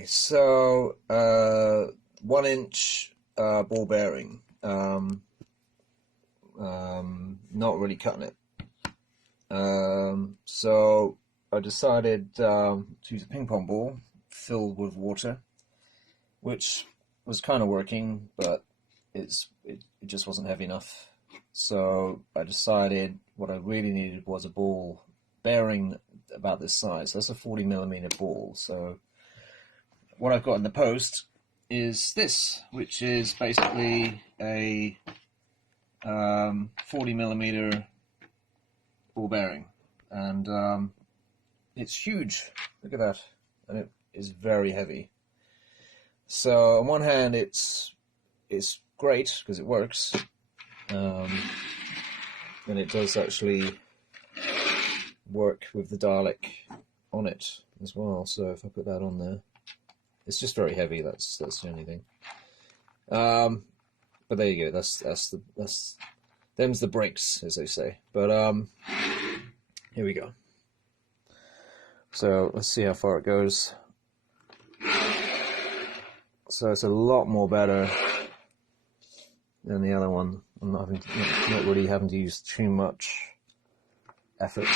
Okay, so 1 inch ball bearing. Not really cutting it. So I decided to use a ping pong ball filled with water, which was kind of working, but it just wasn't heavy enough. So I decided what I really needed was a ball bearing about this size. That's a 40mm ball. So what I've got in the post is this, which is basically a 40mm ball bearing, and it's huge. Look at that, and it is very heavy. So on one hand, it's great because it works, and it does actually work with the Dalek on it as well. So if I put that on there, it's just very heavy. That's the only thing. But there you go. Them's the breaks, as they say. But here we go. So let's see how far it goes. So it's a lot more better than the other one. I'm not really having to use too much effort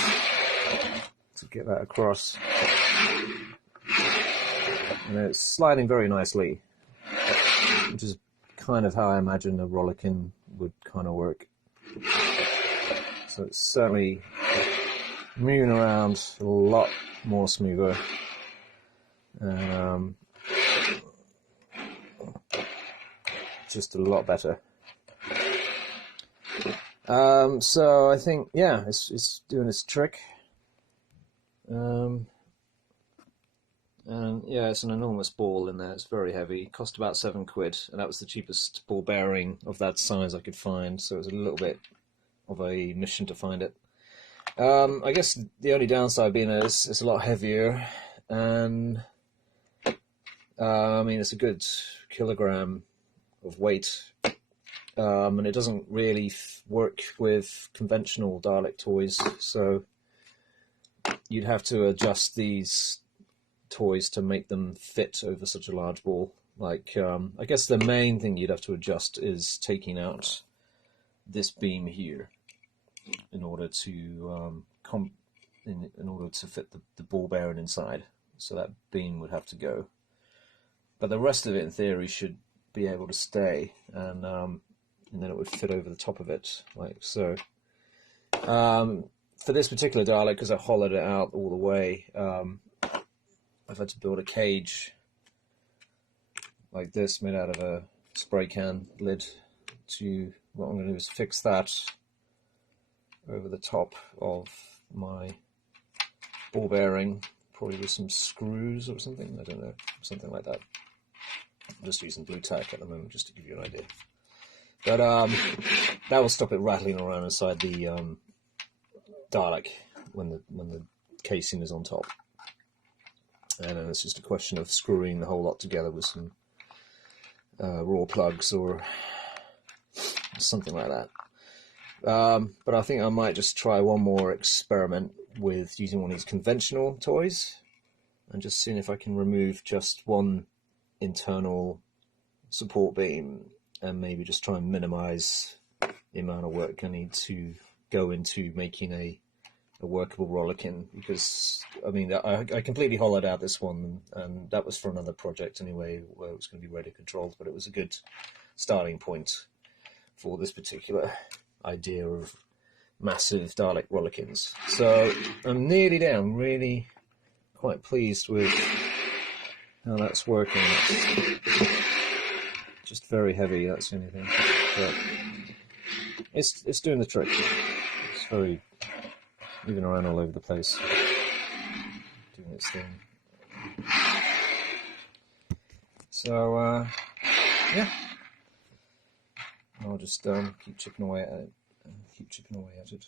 to get that across. And it's sliding very nicely, which is kind of how I imagine a Rollykin would kind of work. So it's certainly moving around a lot more smoother, and just a lot better. So I think, yeah, it's doing its trick. And yeah, it's an enormous ball in there. It's very heavy. It cost about £7, and that was the cheapest ball bearing of that size I could find. So it was a little bit of a mission to find it. I guess the only downside being that it's a lot heavier, and I mean, it's a good kilogram of weight, and it doesn't really work with conventional Dalek toys. So you'd have to adjust these toys to make them fit over such a large ball. Like, I guess the main thing you'd have to adjust is taking out this beam here in order to in order to fit the ball bearing inside. So that beam would have to go, but the rest of it in theory should be able to stay, and then it would fit over the top of it like so. For this particular Dalek, because I hollowed it out all the way, I've had to build a cage like this made out of a spray can lid. What I'm going to do is fix that over the top of my ball bearing, probably with some screws or something, I don't know, something like that. I'm just using blue tack at the moment just to give you an idea. But that will stop it rattling around inside the Dalek when the casing is on top. And then it's just a question of screwing the whole lot together with some raw plugs or something like that. But I think I might just try one more experiment with using one of these conventional toys and just seeing if I can remove just one internal support beam and maybe just try and minimize the amount of work I need to go into making a workable Rollykin, because I mean I completely hollowed out this one, and that was for another project anyway where it was going to be radio controlled, but it was a good starting point for this particular idea of massive Dalek Rollykins. So I'm nearly there. I'm really quite pleased with how that's working. It's just very heavy, that's the only thing, but it's doing the trick. It's very moving around all over the place, doing its thing. So yeah, I'll just keep chipping away at it.